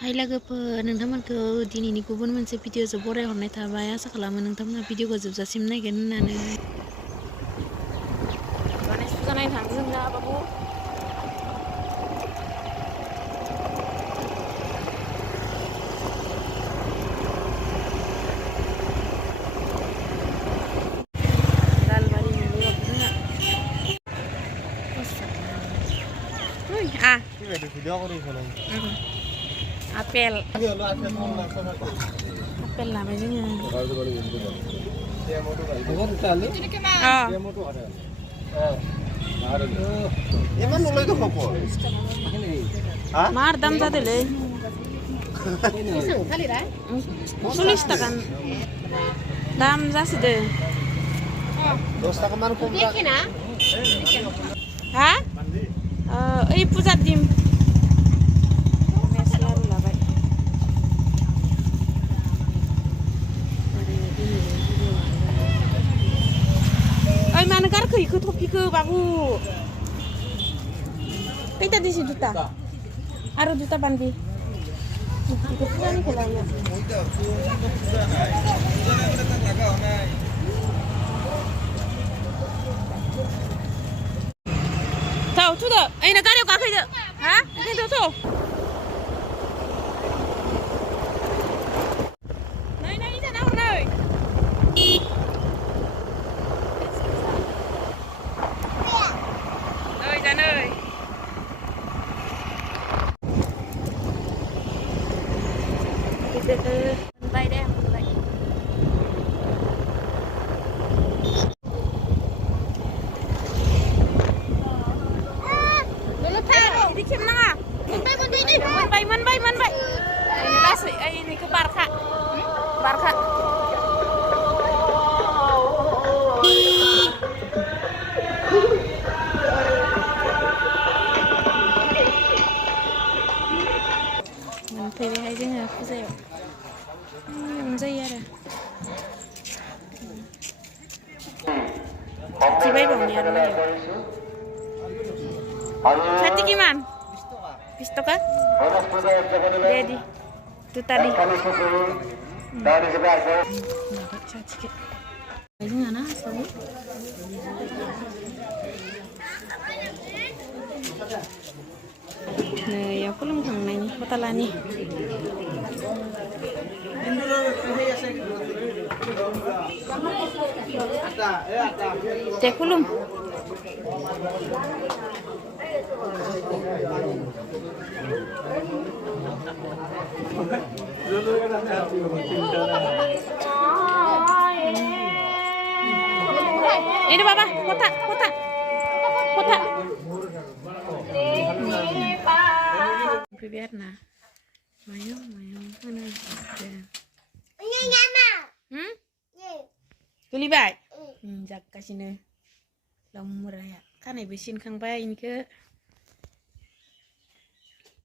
हाय लोगोफोर नोंथांमोनखौ दिनैनि गुबुन मोनसे भिडिअजों बरायहरनाय थाबाय आसा खालामो नोंथांमोना भिडिअखौ जोबजासिम नायगोन होननानै गणेश फुजा नायनो थांदों जों दा बाबु लालबारि मोनबाय बाबु जोंहा apel labai जोङो मार दाम जादोलै 40 टाका दाम जासोदो 10 टाका मान खम हा ओइ पुजा दिम mana garko ikut topi ke babu kita di situ duta aru duta bandi ikut pula nih kalau ya tahu tuh dah ini negara kau kerja hah ini tuh naik jangan naikJan ơi từ từ bay đem lại đi kiếm năng à mình bay ini lah ini ke Barca fैबायहाय जोङो फुजायाव रंजायो आरो खाथि बायबावनाय आरो नायो खाथि किमान 20 टाका दे di itu tadi जोंहा ना साबु याव खुलुमखांनायनि फटालानि दे खुलुम ini papa kota Привет на моем Kulibay jak kasih nih lomur ya kan ibu sin kang bay ini ke